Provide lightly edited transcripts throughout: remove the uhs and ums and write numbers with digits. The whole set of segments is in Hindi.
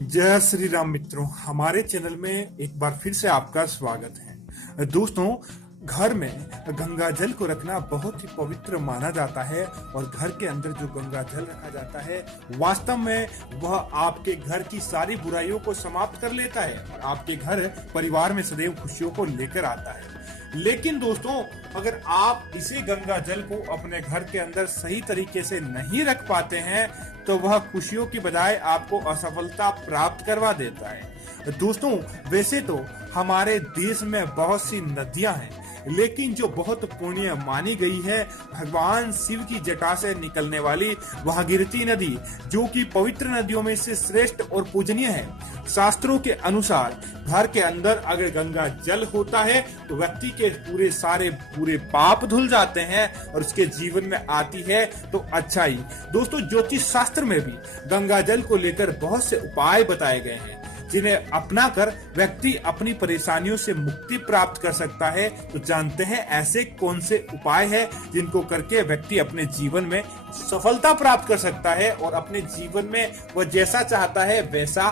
जय श्री राम मित्रों, हमारे चैनल में एक बार फिर से आपका स्वागत है। दोस्तों, घर में गंगा जल को रखना बहुत ही पवित्र माना जाता है और घर के अंदर जो गंगा जल रखा जाता है वास्तव में वह आपके घर की सारी बुराइयों को समाप्त कर लेता है और आपके घर परिवार में सदैव खुशियों को लेकर आता है। लेकिन दोस्तों, अगर आप इसी गंगा जल को अपने घर के अंदर सही तरीके से नहीं रख पाते हैं तो वह खुशियों की बजाय आपको असफलता प्राप्त करवा देता है। दोस्तों, वैसे तो हमारे देश में बहुत सी नदियां हैं, लेकिन जो बहुत पुण्य मानी गई है भगवान शिव की जटा से निकलने वाली भागीरथी नदी, जो कि पवित्र नदियों में से श्रेष्ठ और पूजनीय है। शास्त्रों के अनुसार घर के अंदर अगर गंगा जल होता है तो व्यक्ति के पूरे पाप धुल जाते हैं और उसके जीवन में आती है तो अच्छाई। दोस्तों, ज्योतिष शास्त्र में भी गंगा जल को लेकर बहुत से उपाय बताए गए हैं जिन्हें अपनाकर व्यक्ति अपनी परेशानियों से मुक्ति प्राप्त कर सकता है। तो जानते हैं ऐसे कौन से उपाय हैं जिनको करके व्यक्ति अपने जीवन में सफलता प्राप्त कर सकता है और अपने जीवन में वह जैसा चाहता है वैसा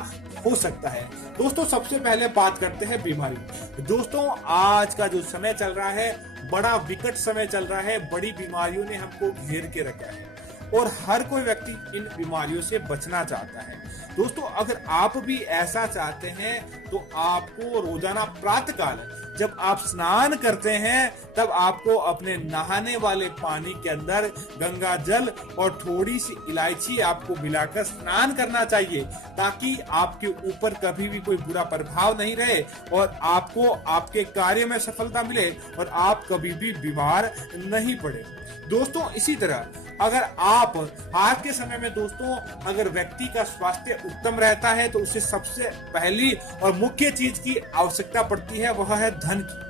हो सकता है। दोस्तों, सबसे पहले बात करते हैं बीमारी। दोस्तों, आज का जो समय चल रहा है बड़ा विकट समय चल रहा है। बड़ी बीमारियों ने हमको घेर के रखा है और हर कोई व्यक्ति इन बीमारियों से बचना चाहता है। दोस्तों, अगर आप भी ऐसा चाहते हैं तो आपको रोजाना प्रातःकाल जब आप स्नान करते हैं तब आपको अपने नहाने वाले पानी के अंदर गंगा जल और थोड़ी सी इलायची आपको मिलाकर स्नान करना चाहिए, ताकि आपके ऊपर कभी भी कोई बुरा प्रभाव नहीं रहे और आपको आपके कार्य में सफलता मिले और आप कभी भी बीमार नहीं पड़े। दोस्तों, इसी तरह अगर आप आज के समय में दोस्तों अगर व्यक्ति का स्वास्थ्य उत्तम रहता है तो उसे सबसे पहली और मुख्य चीज की आवश्यकता पड़ती है, वह है धन की।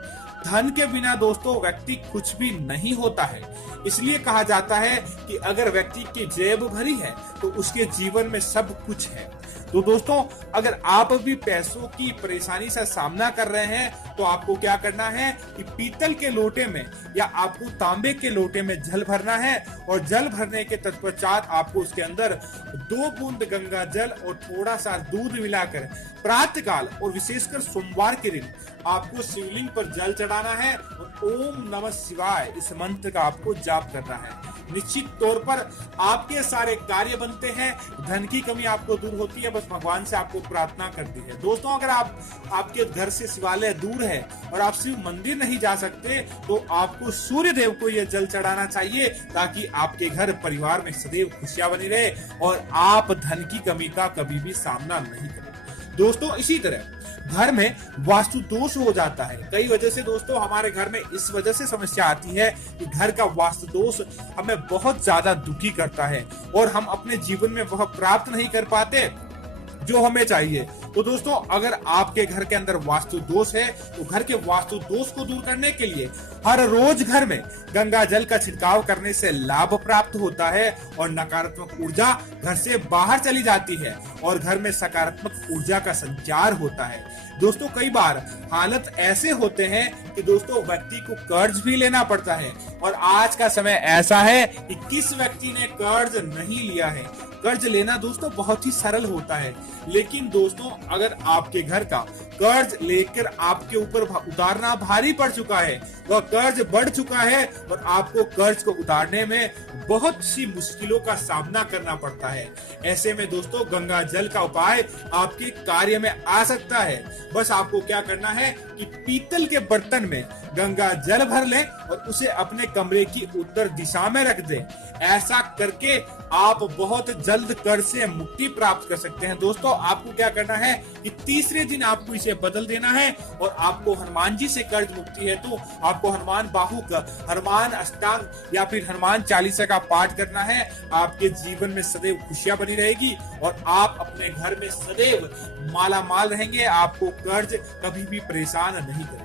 धन के बिना दोस्तों व्यक्ति कुछ भी नहीं होता है। इसलिए कहा जाता है कि अगर व्यक्ति की जेब भरी है तो उसके जीवन में सब कुछ है। तो दोस्तों, अगर आप भी पैसों की परेशानी से सामना कर रहे हैं तो आपको क्या करना है कि पीतल के लोटे में या आपको तांबे के लोटे में जल भरना है और जल भरने के तत्पश्चात आपको उसके अंदर 2 बूंद गंगा जल और थोड़ा सा दूध मिलाकर प्रातःकाल और विशेषकर सोमवार के दिन आपको शिवलिंग पर जल चढ़ाना है और ओम नमः शिवाय इस मंत्र का आपको जाप करना है। निश्चित तौर पर आपके सारे कार्य बनते हैं, धन की कमी आपको दूर होती है, बस भगवान से आपको प्रार्थना करती है। दोस्तों, अगर आपके घर से शिवालय दूर है और आप शिव मंदिर नहीं जा सकते तो आपको सूर्य देव को यह जल चढ़ाना चाहिए, ताकि आपके घर परिवार में सदैव खुशियां बनी रहे और आप धन की कमी का कभी भी सामना नहीं करें। दोस्तों, इसी तरह घर में वास्तु दोष हो जाता है। कई वजह से दोस्तों हमारे घर में इस वजह से समस्या आती है कि घर का वास्तु दोष हमें बहुत ज्यादा दुखी करता है और हम अपने जीवन में वह प्राप्त नहीं कर पाते जो हमें चाहिए। तो दोस्तों, अगर आपके घर के अंदर वास्तु दोष है तो घर के वास्तु दोष को दूर करने के लिए हर रोज घर में गंगा जल का छिड़काव करने से लाभ प्राप्त होता है और नकारात्मक ऊर्जा घर से बाहर चली जाती है और घर में सकारात्मक ऊर्जा का संचार होता है। दोस्तों, कई बार हालत ऐसे होते हैं कि दोस्तों व्यक्ति को कर्ज भी लेना पड़ता है और आज का समय ऐसा है कि किस व्यक्ति ने कर्ज नहीं लिया है। कर्ज लेना दोस्तों बहुत ही सरल होता है, लेकिन दोस्तों अगर आपके घर का कर्ज लेकर आपके ऊपर उतारना भारी पड़ चुका है, वह कर्ज बढ़ चुका है और आपको कर्ज को उतारने में बहुत सी मुश्किलों का सामना करना पड़ता है, ऐसे में दोस्तों गंगा जल का उपाय आपके कार्य में आ सकता है। बस आपको क्या करना है कि पीतल के बर्तन में गंगा जल भर लें और उसे अपने कमरे की उत्तर दिशा में रख दें। ऐसा करके आप बहुत जल्द कर्ज से मुक्ति प्राप्त कर सकते हैं। दोस्तों, आपको क्या करना है कि तीसरे दिन आपको इसे बदल देना है और आपको हनुमान जी से कर्ज मुक्ति है तो आपको हनुमान बाहु का हनुमान अष्टांग या फिर हनुमान चालीसा का पाठ करना है। आपके जीवन में सदैव खुशियां बनी रहेगी और आप अपने घर में सदैव माला माल रहेंगे। आपको कर्ज कभी भी परेशान नहीं करेगा।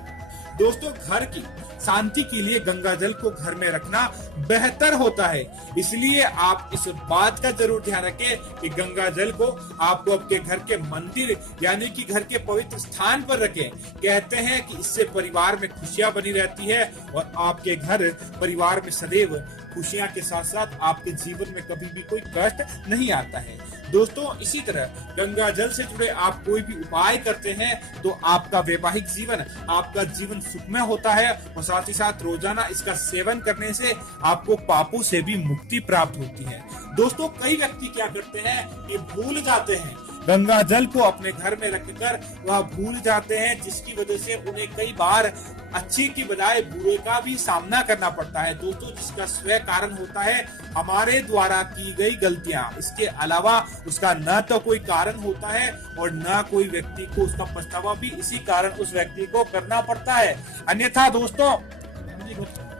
दोस्तों, घर की शांति के लिए गंगा जल को घर में रखना बेहतर होता है, इसलिए आप इस बात का जरूर ध्यान रखें कि गंगा जल को आपको आपके घर के मंदिर यानी कि घर के पवित्र स्थान पर रखें। कहते हैं कि इससे परिवार में खुशियां बनी रहती है और आपके घर परिवार में सदैव खुशियां के साथ साथ आपके जीवन में कभी भी कोई कष्ट नहीं आता है। दोस्तों इसी तरह गंगा जल से जुड़े आप कोई भी उपाय करते हैं तो आपका वैवाहिक जीवन, आपका जीवन सुखमय होता है और साथ ही साथ रोजाना इसका सेवन करने से आपको पापों से भी मुक्ति प्राप्त होती है। दोस्तों कई व्यक्ति क्या करते हैं कि भूल जाते हैं, गंगा जल को अपने घर में रखकर वह भूल जाते हैं, जिसकी वजह से उन्हें कई बार अच्छे की बजाय बुरे का भी सामना करना पड़ता है। दोस्तों जिसका स्वयं कारण होता है हमारे द्वारा की गई गलतियां, इसके अलावा उसका न तो कोई कारण होता है और न कोई व्यक्ति को उसका पछतावा भी इसी कारण उस व्यक्ति को करना पड़ता है। अन्यथा दोस्तों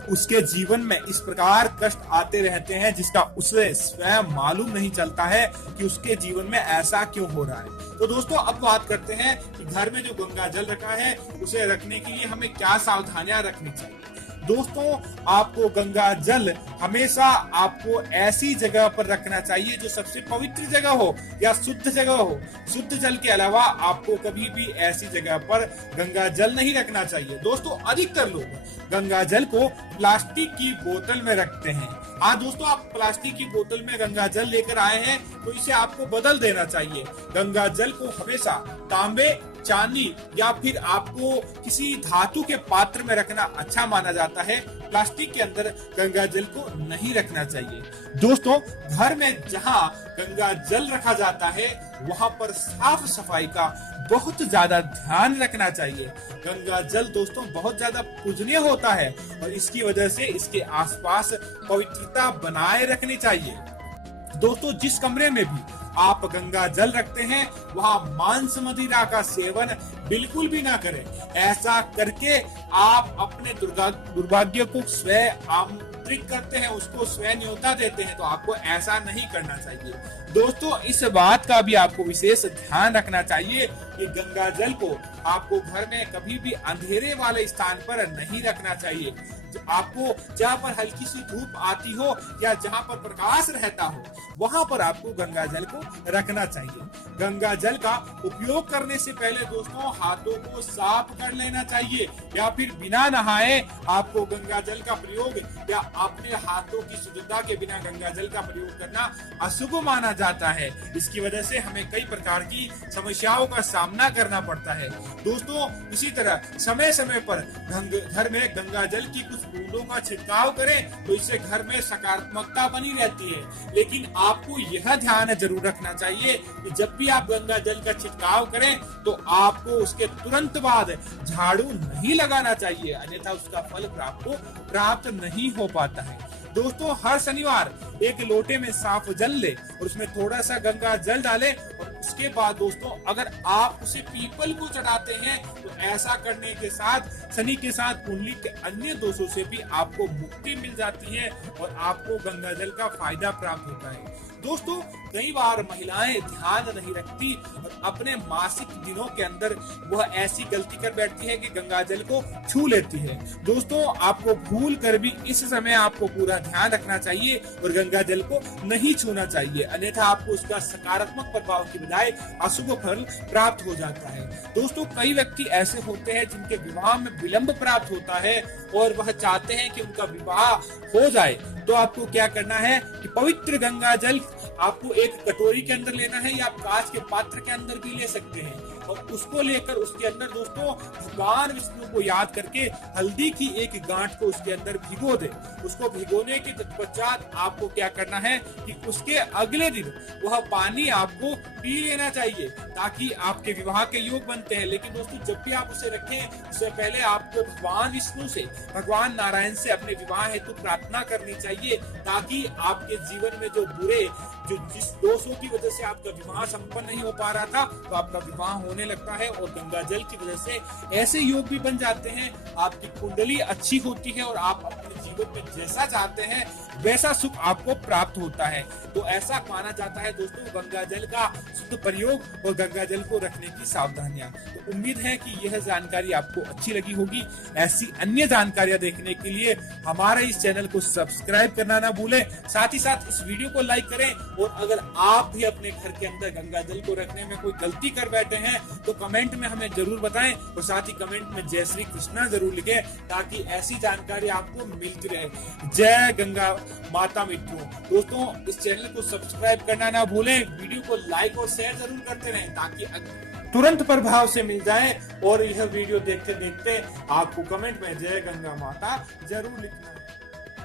उसके जीवन में इस प्रकार कष्ट आते रहते हैं जिसका उसे स्वयं मालूम नहीं चलता है कि उसके जीवन में ऐसा क्यों हो रहा है। तो दोस्तों अब बात करते हैं कि घर में जो गंगा जल रखा है उसे रखने के लिए हमें क्या सावधानियां रखनी चाहिए। दोस्तों आपको गंगा जल हमेशा आपको ऐसी जगह पर रखना चाहिए जो सबसे पवित्र जगह हो या शुद्ध जगह हो। शुद्ध जल के अलावा आपको कभी भी ऐसी जगह पर गंगा जल नहीं रखना चाहिए। दोस्तों अधिकतर लोग गंगा जल को प्लास्टिक की बोतल में रखते हैं। हाँ दोस्तों आप प्लास्टिक की बोतल में गंगा जल लेकर आए हैं तो इसे आपको बदल देना चाहिए। गंगा जल को हमेशा तांबे, चांदी या फिर आपको किसी धातु के पात्र में रखना अच्छा माना जाता है। प्लास्टिक के अंदर गंगा जल को नहीं रखना चाहिए। दोस्तों घर में जहाँ गंगा जल रखा जाता है वहाँ पर साफ सफाई का बहुत ज्यादा ध्यान रखना चाहिए। गंगा जल दोस्तों बहुत ज्यादा पूजनीय होता है और इसकी वजह से इसके आसपास पवित्रता बनाए रखनी चाहिए। दोस्तों जिस कमरे में भी आप गंगा जल रखते हैं वहाँ मांस मदिरा का सेवन बिल्कुल भी ना करें। ऐसा करके आप अपने दुर्भाग्य को स्वयं आमंत्रित करते हैं, उसको स्वयं न्योता देते हैं। तो आपको ऐसा नहीं करना चाहिए। दोस्तों इस बात का भी आपको विशेष ध्यान रखना चाहिए कि गंगा जल को आपको घर में कभी भी अंधेरे वाले स्थान पर नहीं रखना चाहिए। आपको जहाँ पर हल्की सी धूप आती हो या जहाँ पर प्रकाश रहता हो वहां पर आपको गंगा जल को रखना चाहिए। गंगा जल का उपयोग करने से पहले दोस्तों हाथों को साफ कर लेना चाहिए या फिर बिना नहाए आपको गंगा जल का प्रयोग या अपने हाथों की शुद्धता के बिना गंगा जल का प्रयोग करना अशुभ माना जाता है। इसकी वजह से हमें कई प्रकार की समस्याओं का सामना करना पड़ता है। दोस्तों इसी तरह समय समय पर घर में गंगा जल की कुछ बूंदों का छिड़काव करें तो इससे घर में सकारात्मकता बनी रहती है। लेकिन आपको यह ध्यान जरूर रखना चाहिए कि जब भी आप गंगा जल का छिड़काव करें तो आपको उसके तुरंत बाद झाड़ू नहीं लगाना चाहिए, अन्यथा उसका फल आपको प्राप्त नहीं हो पाता है। दोस्तों हर शनिवार एक लोटे में साफ जल ले और उसमें थोड़ा सा गंगा जल डाले और उसके बाद दोस्तों अगर आप उसे पीपल को चढ़ाते हैं तो ऐसा करने के साथ शनि के साथ कुंडली के अन्य दोषों से भी आपको मुक्ति मिल जाती है और आपको गंगा जल का फायदा प्राप्त होता है। दोस्तों कई बार महिलाएं ध्यान नहीं रखती और अपने मासिक दिनों के अंदर वह ऐसी गलती कर बैठती है कि गंगा जल को छू लेती है। दोस्तों आपको भूल कर भी इस समय आपको पूरा ध्यान रखना चाहिए और गंगा जल को नहीं छूना चाहिए, अन्यथा आपको उसका सकारात्मक प्रभाव की बजाय अशुभ फल प्राप्त हो जाता है। दोस्तों कई व्यक्ति ऐसे होते हैं जिनके विवाह में विलंब प्राप्त होता है और वह चाहते हैं कि उनका विवाह हो जाए। तो आपको क्या करना है कि पवित्र गंगा जल आपको एक कटोरी के अंदर लेना है या आप कांच के पात्र के अंदर भी ले सकते हैं और उसको लेकर उसके अंदर दोस्तों भगवान विष्णु को याद करके हल्दी की एक गांठ को उसके अंदर भिगो दे। उसको भिगोने के तत्पश्चात आपको क्या करना है कि उसके अगले दिन वह पानी आपको पी लेना चाहिए ताकि आपके विवाह के योग बनते हैं। लेकिन दोस्तों जब भी आप उसे रखें उससे पहले आपको भगवान विष्णु से, भगवान नारायण से अपने विवाह हेतु प्रार्थना करनी चाहिए ताकि आपके जीवन में जो बुरे जिस दोषों की वजह से आपका विवाह संपन्न नहीं हो पा रहा था तो आपका विवाह होने लगता है और गंगा जल की वजह से ऐसे योग भी बन जाते हैं, आपकी कुंडली अच्छी होती है और आप अपने जीवन में जैसा चाहते हैं वैसा सुख आपको प्राप्त होता है। तो ऐसा माना जाता है दोस्तों गंगा जल का शुद्ध प्रयोग और गंगा जल को रखने की सावधानियां। तो उम्मीद है कि यह जानकारी आपको अच्छी लगी होगी। ऐसी अन्य जानकारियां देखने के लिए हमारे इस चैनल को सब्सक्राइब करना ना भूलें, साथ ही साथ इस वीडियो को लाइक करें और अगर आप भी अपने घर के अंदर गंगा जल को रखने में कोई गलती कर बैठे हैं तो कमेंट में हमें जरूर बताएं और साथ ही कमेंट में जय श्री कृष्णा जरूर लिखें ताकि ऐसी जानकारी आपको मिलती बहती रहे। जय गंगा माता मित्रों। दोस्तों, इस चैनल को सब्सक्राइब करना ना भूलें, वीडियो को लाइक और शेयर जरूर करते रहें ताकि तुरंत प्रभाव से मिल जाए। और यह वीडियो देखते देखते आपको कमेंट में जय गंगा माता जरूर लिखना है।